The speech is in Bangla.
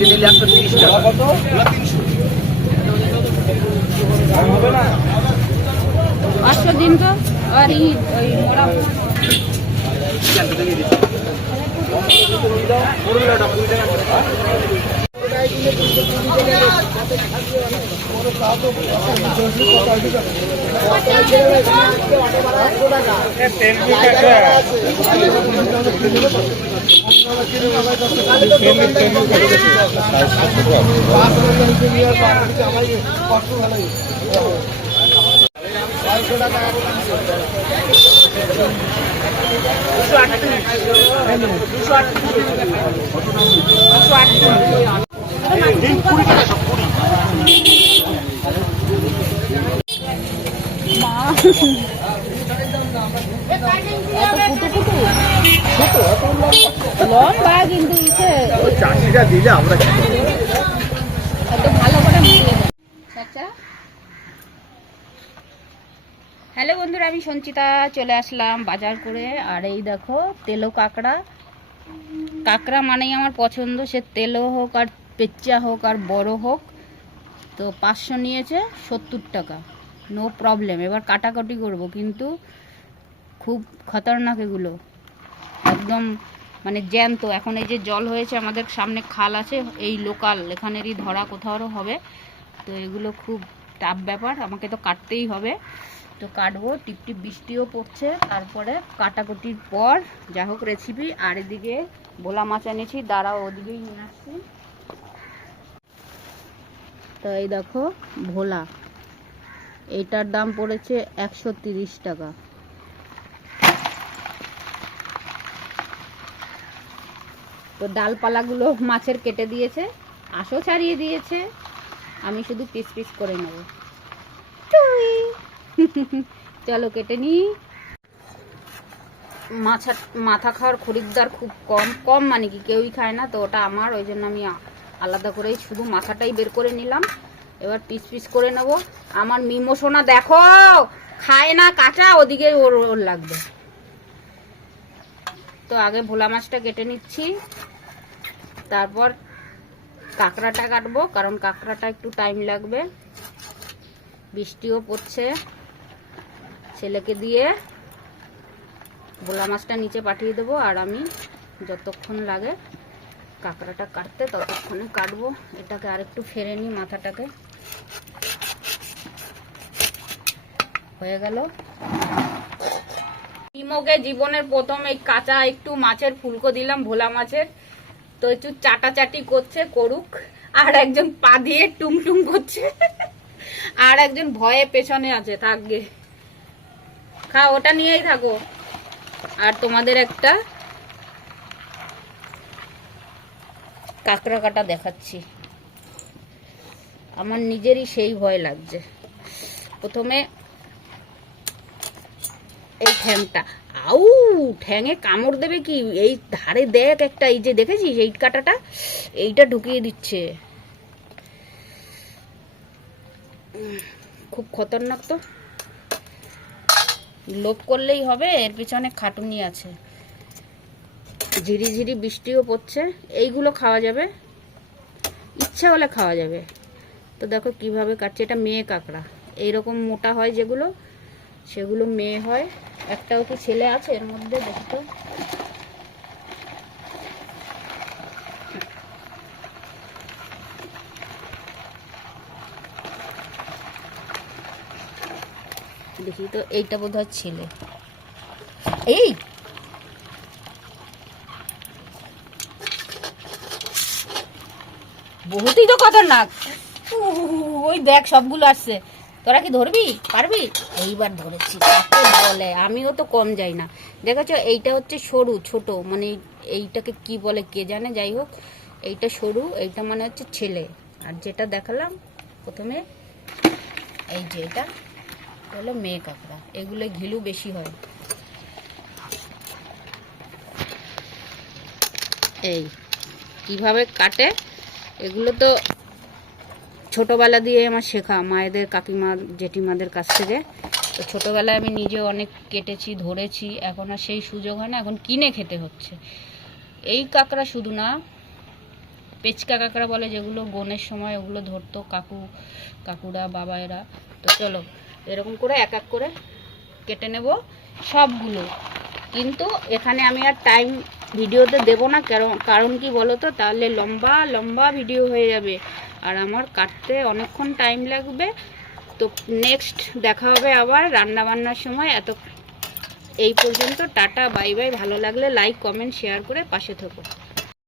নিলে একশো তিরিশ টাকা। পাঁচশো দিন তো আর ই ওই মোড়া ক্যান্টো থেকে দিচ্ছি পুরুলিয়াটা কুড়ি টাকা করে। মা হ্যালো বন্ধুরা, আমি সঞ্চিতা চলে আসলাম বাজার করে। আর এই দেখো, তেলো কাঁকড়া। কাঁকড়া মানেই আমার পছন্দ, সে তেলো হোক আর পেচ্চা হোক আর বড় হোক। তো পাঁচশো নিয়েছে, সত্তর টাকা। নো প্রবলেম এবার কাটাকাটি করব, কিন্তু খুব খতরনাক এগুলো। একদম মানে জ্যান্ত। এখন এই যে জল হয়েছে, আমাদের সামনে খাল আছে, এই লোকাল এখানেরই ধরা কোথাও হবে। তো এগুলো খুব টাফ ব্যাপার, আমাকে তো কাটতেই হবে। তো কাটবো, টিপ টিপ বৃষ্টিও পড়ছে, তারপরে কাটাকুটির পর যা হোক রেসিপি আর এদিকে ভোলা মাছ এনেছি, দাঁড়াও, ওদিকেই নিয়ে আসছি। তো এই দেখো, ভোলা। এইটার দাম পড়েছে একশো টাকা। তো ডালপালাগুলো মাছের কেটে দিয়েছে, আশও ছাড়িয়ে দিয়েছে, আমি শুধু পিস পিস করে নেব। চলো কেটে নিই। মাছা মাথা খাওয়ার খরিদ্দার খুব কম কম মানে কি কেউই খায় না, তো ওটা আমার, ওই জন্য আমি আলাদা করেই শুধু মাথাটাই বের করে নিলাম। এবার পিস পিস করে নেব। আমার মিমো সোনা, দেখো, খায় না কাঁচা, ওদিকে ওর ওর লাগবে। তো আগে ভোলা মাছটা কেটে নিচ্ছি। তারপর কাঁকড়াটা কাটবো, কারণ কাঁকড়াটা একটু টাইম লাগবে। বৃষ্টিও পড়ছে ছেলেকে দিয়ে। ভোলা মাছটা নিচে পাঠিয়ে দেবো, আর আমি যতক্ষণ লাগে কাঁকড়াটা কাটতে, ততক্ষণে কাটবো। এটাকে আরেকটু ফেরে নিই মাথাটাকে। হয়ে গেল। ইমোকে জীবনের প্রথম এই কাঁচা একটু মাছের ফুলকো দিলাম, ভোলা মাছের। তো একটু চাটাচাটি করছে, করুক। আর একজন পা দিয়ে টুমটুম করছে। আর একজন ভয়ে পেছনে আছে থাকবে খা, ওটা নিয়েই থাকো। আর তোমাদের একটা কাঁকড়া কাটা দেখাচ্ছি। আমার নিজেরই সেই ভয় লাগছে। প্রথমে এই ঠ্যাংটা। আউ, ঠ্যাঙে কামড় দেবে কি? এই ধারে দেখ একটা, এই যে দেখেছিস এই কাটাটা? এইটা ঢুকিয়ে দিচ্ছে। খুব খতরনাক তো। লোভ করলেই হবে, এর পিছনে খাটুনি আছে। ঝিরি ঝিরি বৃষ্টিও পড়ছে। এইগুলো খাওয়া যাবে। ইচ্ছা হলে খাওয়া যাবে। তো দেখো কীভাবে কাটছে। এটা মেয়ে কাঁকড়া। এইরকম মোটা হয় যেগুলো, সেগুলো মেয়ে হয়। একটাও কি ছেলে আছে এর মধ্যে? দেখতো দেখি তো, এইটা বোধ হয় ছেলে। এই! বহুতই তো খতরনাক। ওই দেখ, সবগুলো আসছে। তোরা কি ধরবি? পারবি? এইবার ধরেছি বলে, আমিও তো কম যাই না। দেখেছ, এইটা হচ্ছে সরু, ছোট মানে এইটাকে কি বলে কে জানে, যাই হোক। এইটা সরু, এইটা মানে হচ্ছে ছেলে। আর যেটা দেখালাম প্রথমে, এই যে এটা হলো মেয়ে কাঁকড়া। এগুলো ঘিলু বেশি হয়। এই, কীভাবে কাটে? এগুলো তো ছোটোবেলা দিয়ে আমার শেখা, মায়েদের কাকিমা, জেঠিমাদের কাছ থেকে। তো ছোটোবেলায় আমি নিজে অনেক কেটেছি, ধরেছি, এখন আর সেই সুযোগ হয় না, এখন কিনে খেতে হচ্ছে। এই কাঁকড়া শুধু না, পেচকা কাঁকড়া বলে যেগুলো গনের সময় ওগুলো ধরতো কাকু, কাকুরা বাবা এরা তো চলো, এরকম করে এক এক করে কেটে নেব সবগুলো। কিন্তু এখানে আমি আর টাইম ভিডিওতে দেব না, কারণ কারণ কি বলো তো তাহলে লম্বা লম্বা ভিডিও হয়ে যাবে। আর আমার কাটতে অনেকক্ষণ টাইম লাগবে। তো নেক্সট দেখা হবে আবার রান্না বান্নার সময়। এত, এই পর্যন্ত, টাটা বাই বাই ভালো লাগলে লাইক কমেন্ট শেয়ার করে পাশে থেকো।